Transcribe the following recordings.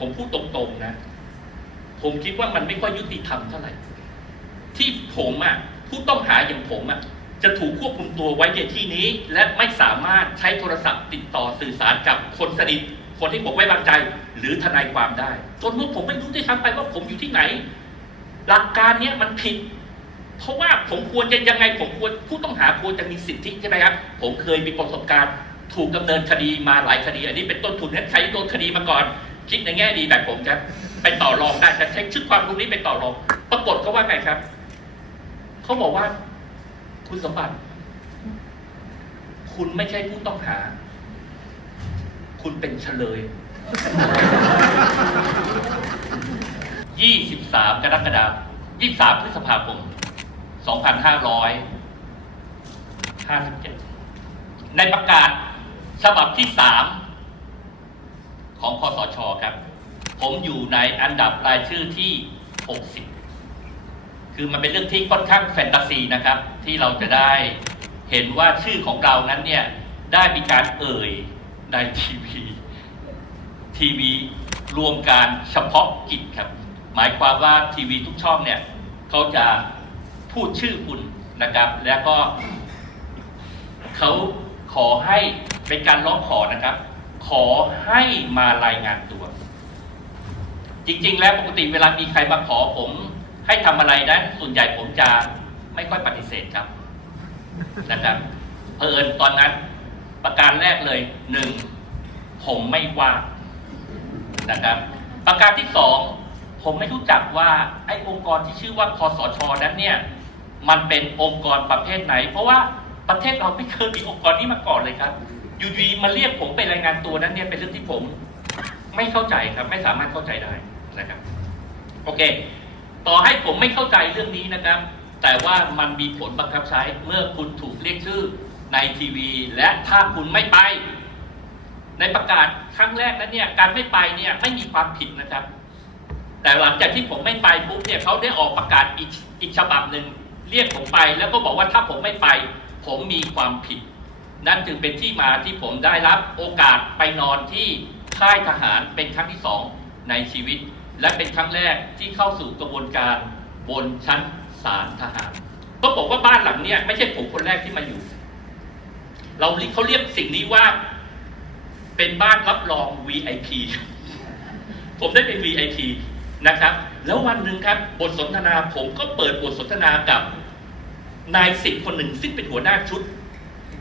ผมพูดตรงๆนะ ผมคิดว่ามันไม่ค่อยยุติธรรมเท่าไหร่ ที่ผมอะผู้ต้องหาอย่างผมอะจะถูกควบคุมตัวไว้ในที่นี้ และไม่สามารถใช้โทรศัพท์ติดต่อสื่อสารกับคนสนิทคนที่ผมไว้วางใจ หรือทนายความได้จนเมื่อผมไม่รู้ด้วยซ้ำไปว่าผมอยู่ที่ไหน หลักการเนี้ยมันผิด เพราะว่าผมควรจะยังไงผมควรผู้ต้องหาควรจะมีสิทธิใช่ไหมครับผมเคยมีประสบการณ์ ถูกดำเนินคดีมาหลายคดี อันนี้เป็นต้นทุนนั้นใครโดนคดีมาก่อน คิดในแง่ดีแบบผมจะไปต่อรองได้จะใช้ชุดความรู้นี้ไปต่อรอง ปรากฏเขาว่าไงครับ เขาบอกว่า คุณสมบัติ คุณไม่ใช่ผู้ต้องหา คุณเป็นเฉลย 23 กรกฎาคม23 พฤษภาคม 2557 ในประกาศฉบับที่ 3 ของคอสชครับ ผมอยู่ในอันดับรายชื่อที่ 60 คือมันเป็นเรื่องที่ค่อนข้างแฟนตาซีนะครับ ที่เราจะได้เห็นว่าชื่อของเรานั้นเนี่ย ได้มีการเอ่ยในทีวีทีวีรวมการเฉพาะกิจครับ หมายความว่าทีวีทุกช่องเนี่ยเขาจะพูดชื่อคุณนะครับ แล้วก็เขาขอให้เป็นการร้องขอนะครับ ขอให้มารายงานตัว จริง ๆ แล้วปกติเวลามีใครมาขอผม ให้ทำอะไรนั้นส่วนใหญ่ผมจะไม่ค่อยปฏิเสธครับนะครับเผอิญตอนนั้นประการแรกเลยหนึ่งผมไม่ว่างนะครับ ประการที่สองผมไม่รู้จักว่าไอ้องค์กรที่ชื่อว่าคอสชนั้นเนี่ย มันเป็นองค์กรประเภทไหน เพราะว่าประเทศเราไม่เคยมีองค์กรนี้มาก่อนเลยครับ อยู่ดีมาเรียกผมไปรายงานตัวนั้นเนี่ยเป็นเรื่องที่ผม ไม่เข้าใจครับ ไม่สามารถเข้าใจได้นะครับ โอเค ต่อให้ผมไม่เข้าใจเรื่องนี้นะครับ แต่ว่ามันมีผลบังคับใช้เมื่อคุณถูกเรียกชื่อในทีวี และถ้าคุณไม่ไป ในประกาศครั้งแรกนั้นเนี่ย การไม่ไปเนี่ยไม่มีความผิดนะครับ แต่หลังจากที่ผมไม่ไปปุ๊บเนี่ยเขาได้ออกประกาศอีกอีกฉบับหนึ่งเรียกผมไป แล้วก็บอกว่าถ้าผมไม่ไป ผมมีความผิด นั่นจึงเป็นที่มาที่ผมได้รับโอกาสไปนอนที่ค่ายทหารเป็นครั้งที่สองในชีวิต และเป็นครั้งแรกที่เข้าสู่กระบวนการบนชั้นศาลทหารก็บอกว่าบ้านหลังเนี่ยไม่ใช่ผมคนแรกที่มาอยู่ เราเรียกเขาเรียกสิ่งนี้ว่า เป็นบ้านรับรอง VIP ผมได้เป็น VIP นะครับ แล้ววันหนึ่งครับ บทสนทนาผมก็เปิดบทสนทนากับนายสิบคนหนึ่งซึ่งเป็นหัวหน้าชุด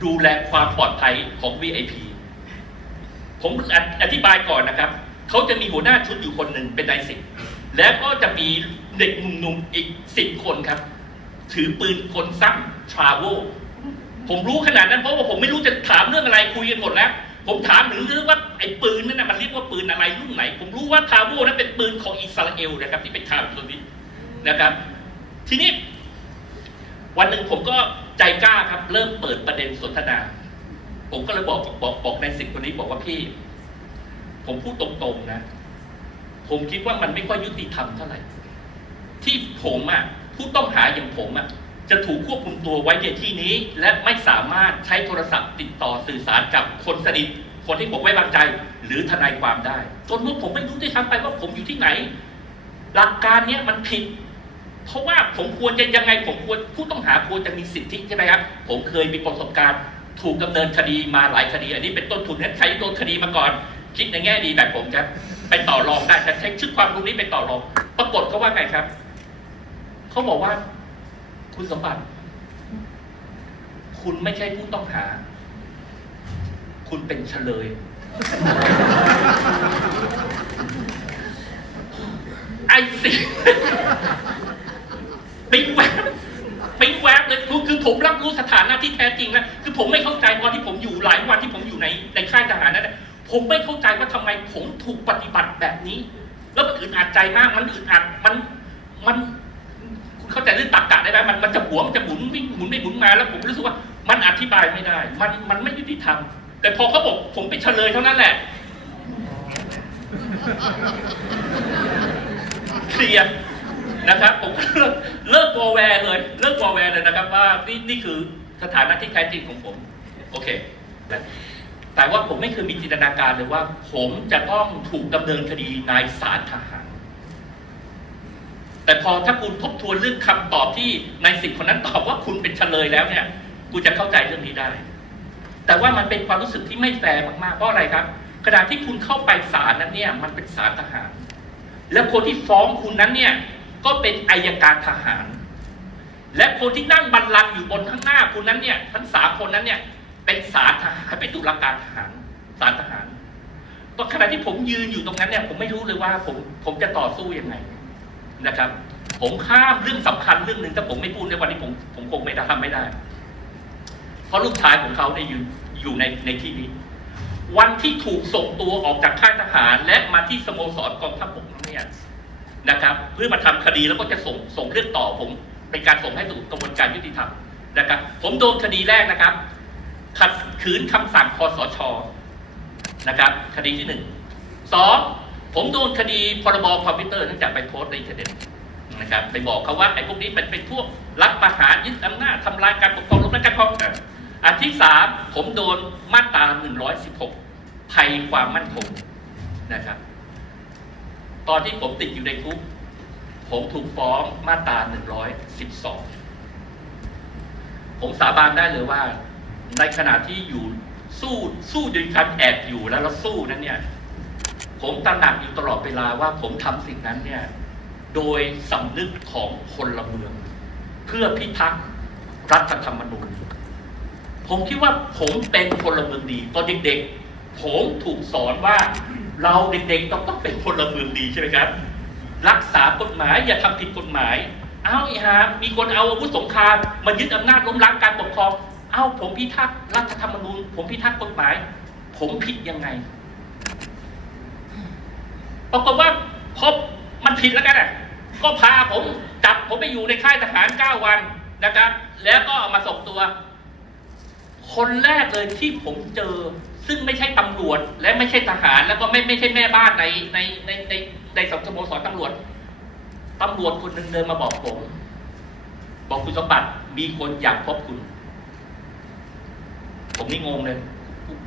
ดูแลความปลอดภัยของ VIP ผมอธิบายก่อนนะครับ เขาจะมีหัวหน้าชุดอยู่คนหนึ่งเป็นนายสิบแล้วก็จะมีเด็กหนุ่มๆอีกสิบคนครับ ถือปืนคนสั้นทราโวลผมรู้ขนาดนั้นเพราะว่าผมไม่รู้จะถามเรื่องอะไรคุยกันหมดแล้ว ผมถามถึงเรื่องว่าไอ้ปืนนั่นนะมันเรียกว่าปืนอะไรรุ่นไหน ผมรู้ว่าทาโวนั้นเป็นปืนของอิสราเอลนะครับ ที่เป็นข่าวตรงนี้นะครับ ทีนี้ วันหนึ่งผมก็ ใจกล้าครับเริ่มเปิดประเด็นสนทนา ผมก็เลยบอกบอกบอกในสิบคนนี้บอกว่าพี่ ผมพูดตรงๆนะ ผมคิดว่ามันไม่ค่อยยุติธรรมเท่าไหร่ ที่ผมอะผู้ต้องหาอย่างผมอะจะถูกควบคุมตัวไว้ในที่นี้ และไม่สามารถใช้โทรศัพท์ติดต่อสื่อสารกับคนสนิทคนที่ผมไว้วางใจ หรือทนายความได้จนเมื่อผมไม่รู้ด้วยซ้ำไปว่าผมอยู่ที่ไหน หลักการเนี้ยมันผิด เพราะว่าผมควรจะยังไงผมควรผู้ต้องหาควรจะมีสิทธิใช่ไหมครับผมเคยมีประสบการณ์ ถูกดำเนินคดีมาหลายคดี อันนี้เป็นต้นทุนนั้นใครโดนคดีมาก่อน คิดในแง่ดีแบบผมจะไปต่อรองได้จะใช้ชุดความรู้นี้ไปต่อรองปรากฏเขาว่าไงครับเขาบอกว่า คุณสมบัติ คุณไม่ใช่ผู้ต้องหา คุณเป็นเฉลย ไอ้สิ ปิ๊งแวบปิ๊งแวบเลยคือคือผมรับรู้สถานะที่แท้จริงนะคือผมไม่เข้าใจตอนที่ผมอยู่หลายวันที่ผมอยู่ในในค่ายทหารนั่นแหละผมไม่เข้าใจว่าทำไมผมถูกปฏิบัติแบบนี้ แล้วมันอึดอัดใจมาก มันอึดอัดมันมันคุณเข้าใจเรื่องตักกะได้ไหมมันมันจะหัวมันจะหมุนวิ่งหมุนไม่หมุนมาแล้วผมรู้สึกว่ามันอธิบายไม่ได้ มันมันไม่ยุติธรรมแต่พอเขาบอกผมเป็นเฉลยเท่านั้นแหละเคลียร์นะครับผมก็ เลิกวอแวร์เลย เลิกวอแวร์เลยนะครับว่านี่นี่คือสถานะที่แท้จริงของผม โอเค แต่ว่าผมไม่เคยมีจินตนาการเลยว่า ผมจะต้องถูกดำเนินคดีในศาลทหาร แต่พอถ้าคุณทบทวนเรื่องคำตอบที่นายสิบคนนั้นตอบว่าคุณเป็นเฉลยแล้วเนี่ยกูจะเข้าใจเรื่องนี้ได้ แต่ว่ามันเป็นความรู้สึกที่ไม่แฟร์มากๆ เพราะอะไรครับ ขณะที่คุณเข้าไปศาลนั้นเนี่ย มันเป็นศาลทหาร แล้วคนที่ฟ้องคุณนั้นเนี่ย ก็เป็นอายการทหาร และคนที่นั่งบัลลังก์อยู่บนข้างหน้าคุณนั้นเนี่ยทั้งสามคนนั้นเนี่ยเป็นศาลทหารเป็นตุลาการทหารศาลทหารตอนขณะที่ผมยืนอยู่ตรงนั้นเนี่ยผมไม่รู้เลยว่าผมผมจะต่อสู้ยังไงนะครับ ผมข้ามเรื่องสำคัญเรื่องหนึ่งถ้าผมไม่พูดในวันนี้ผมผมคงไม่ได้ทำไม่ได้ เพราะลูกชายของเขาเนี่ยอยู่อยู่ในในที่นี้ วันที่ถูกส่งตัวออกจากค่ายทหารและมาที่สโมสรกองทัพบกนั้นเนี่ย นะครับ เพื่อมาทำคดีแล้วก็จะส่งส่งเรื่องต่อผมเป็นการส่งให้สู่กระบวนการยุติธรรมนะครับ ผมโดนคดีแรกนะครับ ขัดขืนคำสั่งคอสชนะครับ คดีที่หนึ่งสองผมโดนคดีพรบคอมพิวเตอร์เนื่องจากไปโพสต์ในอินเทอร์เน็ตนะครับไปบอกเขาว่าไอ้พวกนี้มันเป็นพวกรัฐประหารยึดอำนาจทำลายการปกครองล้มล้างการปกครองอันที่สามผมโดนมาตรา116ภัยความมั่นคงนะครับ ตอนที่ผมติดอยู่ในคุก ผมถูกฟ้องมาตรา112 ผมสาบานได้เลยว่า ในขณะที่อยู่สู้สู้ด้วยการแอบอยู่แล้วเราสู้นั้นเนี่ย ผมตระหนักอยู่ตลอดเวลาว่าผมทำสิ่งนั้นเนี่ย โดยสำนึกของพละเมือง เพื่อพิทักษ์รัฐธรรมนูญผมคิดว่าผมเป็นพลเมืองดีตอนเด็กๆผมถูกสอนว่า เราเด็กๆต้องต้องเป็นพลเมืองดีใช่ไหมครับ รักษากฎหมายอย่าทำผิดกฎหมาย เอ้าอีฮามีคนเอาอาวุธสงครามมายึดอำนาจล้มล้างการปกครอง เอ้าผมพิทักษ์รัฐธรรมนูญ ผมพิทักษ์กฎหมาย ผมผิดยังไงปรากฏว่าพบมันผิดแล้วกันอะก็พาผมจับผมไปอยู่ในค่ายทหารเก้าวันนะครับ แล้วก็มาส่งตัว คนแรกเลยที่ผมเจอ ซึ่งไม่ใช่ตำรวจและไม่ใช่ทหาร แล้วก็ไม่ไม่ใช่แม่บ้านในในในในในสโมสรตำรวจตำรวจคนหนึ่งเดินมาบอกผม บอกคุณสมบัติมีคนอยากพบคุณ ผมนี่งงเลย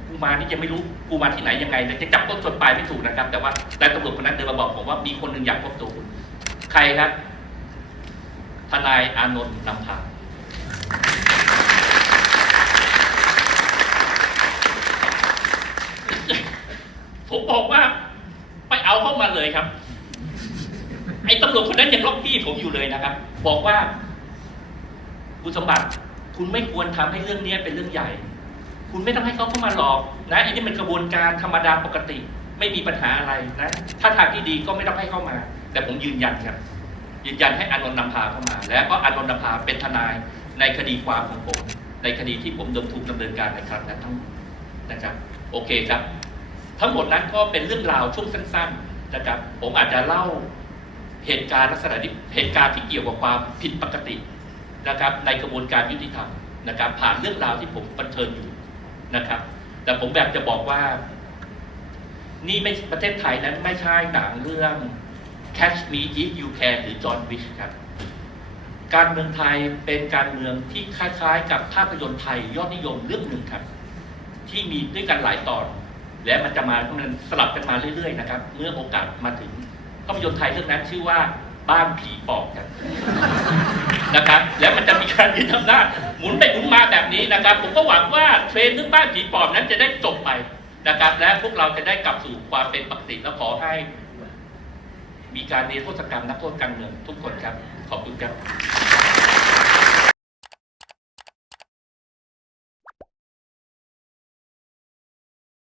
กูมานี่จะไม่รู้กูมาที่ไหนยังไงแต่จะจับต้นชนปลายไม่ถูกนะครับ แต่ว่าแต่ตำรวจคนนั้นเดินมาบอกผมว่ามีคนหนึ่งอยากพบตัวคุณใครครับทนายอานนท์นำพา ผมบอกว่า ไปเอาเข้ามาเลยครับ ไอ้ตำรวจคนนั้นยังล็อกพี่ผมอยู่เลยนะครับ บอกว่า คุณสมบัติคุณไม่ควรทำให้เรื่องนี้เป็นเรื่องใหญ่ คุณไม่ต้องให้เขาเข้ามาหลอก นะไอันนี้เป็นกระบวนการธรรมดาปกติ ไม่มีปัญหาอะไรนะ ถ้าทางที่ดีก็ไม่ต้องให้เข้ามา แต่ผมยืนยันครับ ยืนยันให้อานนท์นำพาเข้ามา แล้วก็อานนท์นำพาเป็นทนายในคดีความของผม ในคดีที่ผมดำถูกดำเนินการในครั้งนั้นทั้งหมดนะครับ โอเคครับ ทั้งหมดนั้นก็เป็นเรื่องราวช่วงสั้น ๆนะครับ ผมอาจจะเล่าเหตุการณ์ลักษณะที่เหตุการณ์ที่เกี่ยวกับความผิดปกตินะครับ ในกระบวนการยุติธรรมนะครับ ผ่านเรื่องราวที่ผมบันเทิงอยู่นะครับ แต่ผมแบบจะบอกว่า นี่ไม่ประเทศไทยนั้นไม่ใช่หนังเรื่อง Catch Me If You Can หรือ John Wick ครับการเมืองไทยเป็นการเมืองที่คล้ายๆ กับภาพยนตร์ไทยยอดนิยมเรื่องหนึ่งครับ ที่มีด้วยกันหลายตอน และมันจะมามันสลับกันมาเรื่อยๆนะครับ เมื่อโอกาสมาถึงภาพยนตร์ไทยเรื่องนั้นชื่อว่าบ้านผีปอบครับนะครับ แล้วมันจะมีการยึดอำนาจหมุนไปหมุนมาแบบนี้นะครับ ผมก็หวังว่าเทรนด์เรื่องบ้านผีปอบนั้นจะได้จบไปนะครับ และพวกเราจะได้กลับสู่ความเป็นปกติและขอให้ มีการเนรโทษกรรมนักโทษการเมืองทุกคนครับ ขอบคุณครับ